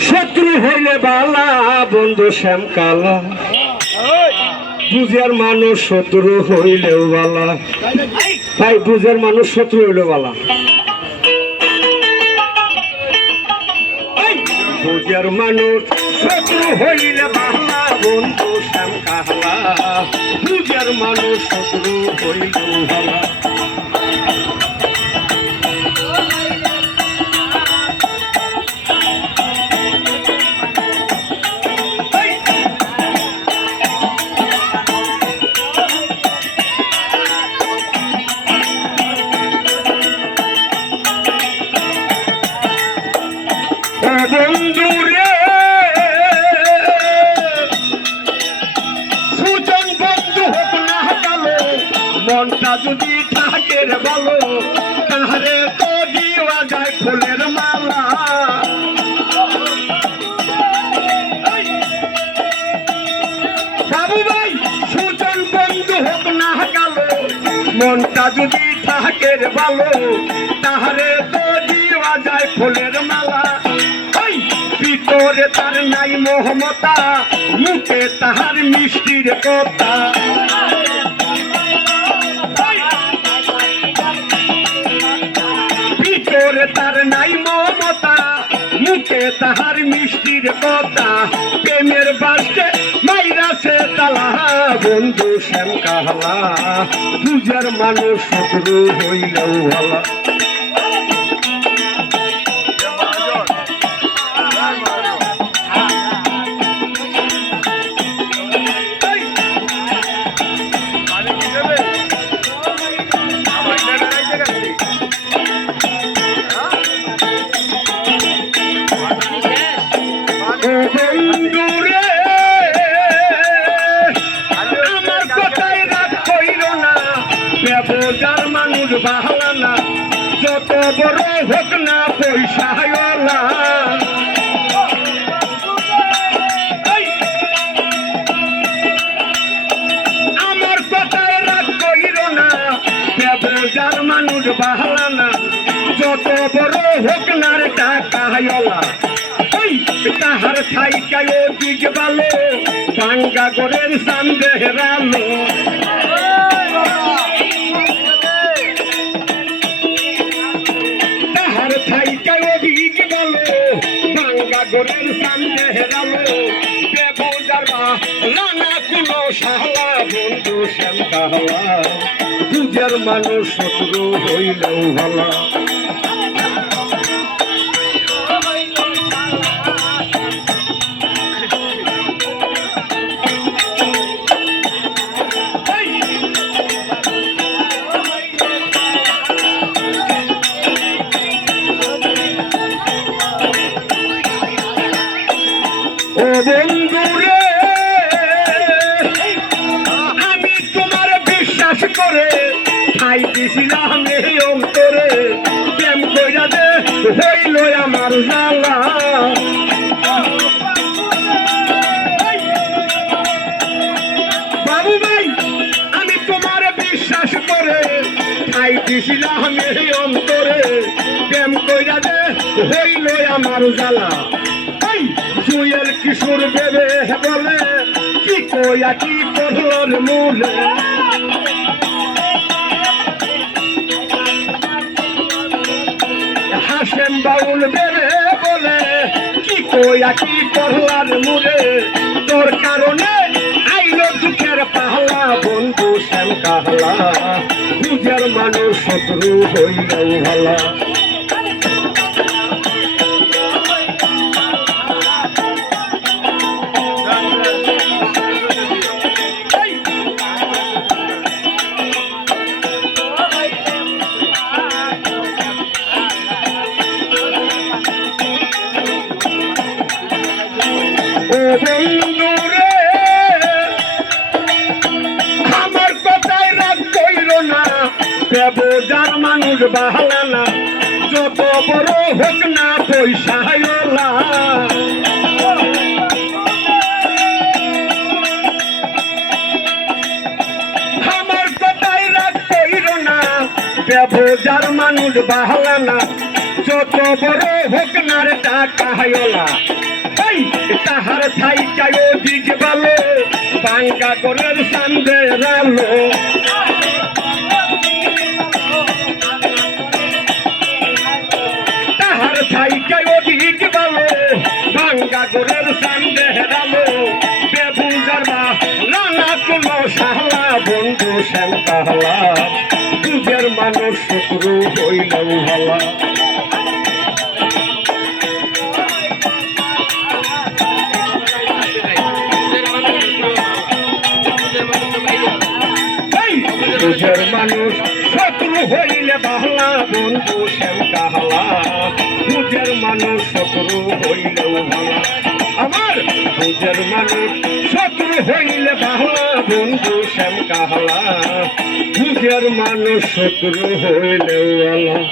শত্রু হইলে বালা বন্ধু শ্যামকালা বুঝার মানুষ শত্রু হইলেও বালা ভাই বুঝার মানুষ শত্রু হইলেও বালা বুঝার মানুষ শত্রু হইলে বালা বন্ধু শ্যামকালা বুঝার মানুষ শত্রু হইলেও বালা বন্ধুরে সুজন বন্ধু হোক না কালো মনটা যদি থাকে রে বলো তাহলে তো দিওয়া যায় ফুলের মালা বাবু ভাই সুজন বন্ধু হোক না কালো মনটা যদি থাকে রে বলো তাহলে তো দিওয়া যায় ফুলের মালা ভিতরে তার নাই মহমতা মুখে তাহার মিষ্টির কথা ভিতরে তার নাই মমতা মুখে তাহার মিষ্টির কথা প্রেমের বাসে মাইরা সে তালা বন্ধু শ্যামকালা বুঝার মানুষ শত্রু হইলেও ভালা ব্যবসার মানুষ বাহালা না যত বড় হোক না পয়সাওয়ালা আমার কথায় রাগ কইর না ব্যবসার মানুষ বাহালা না যত বড় হোক না রে টাকাওয়ালা তাহার থাইকায় দিক ভালো ভাঙ্গা গরের সামনে হেরালো তাহার থাইকায় দিক ভালো ভাঙ্গা গরের সামনে হেরালো বেবুজার রানা কোনো শালা বন্ধু শ্যামকালা বুঝার মানুষ শত্রু হইলেও ভালা ও বন্ধুরে আমি তোমার বিশ্বাস করে ঠাই দিছিলাম এই অন্তরে প্রেম কইরা দে হইল আমার জ্বালা বাবু ভাই আমি তোমার বিশ্বাস করে ঠাই দিছিলাম এই অন্তরে প্রেম কইরা দে হইল আমার জ্বালা জুয়েল কিশোর বেবে বলে কি কইয়া কি করল মূলে হাসেম বাউল বেবে বলে কি কইয়া কি করলার মূলে তোর কারণে আইলো দুঃখের পাহলা বন্ধু শ্যামকালা বুঝার মানুষ শত্রু হইলেও ভালা বন্ধুরে আমার কথায় রাগ কইর না ব্যবসার মানুষ বাহালা না যত বড় হোক না পয়সাওয়ালা আমার কথায় রাগ কইর না ব্যবসার মানুষ বাহালা না যত বড় হোক না রে টাকাওয়ালা এই তাহার থাইকায় অধিক ভালো ভাঙ্গা গরের সান্দের আলো তাহার থাইকায় অধিক ভালো ভাঙ্গা গরের সান্দের আলো বেবুজার বা রানা কোনো সাহলা বন্ধু শ্যাম কাহলা দুধের মানুষ শুক্রু হইলেও ভালা দুধের মানুষ শত্রু হইলে বাহলা বন্ধু শ্যাম কাহলা দুধের মানুষ শত্রু হইলেও ভালা আমার দুধের মানুষ শত্রু হইলে বাহলা বন্ধু শ্যাম কাহলা দুধের মানুষ শত্রু হইলেও ভালা।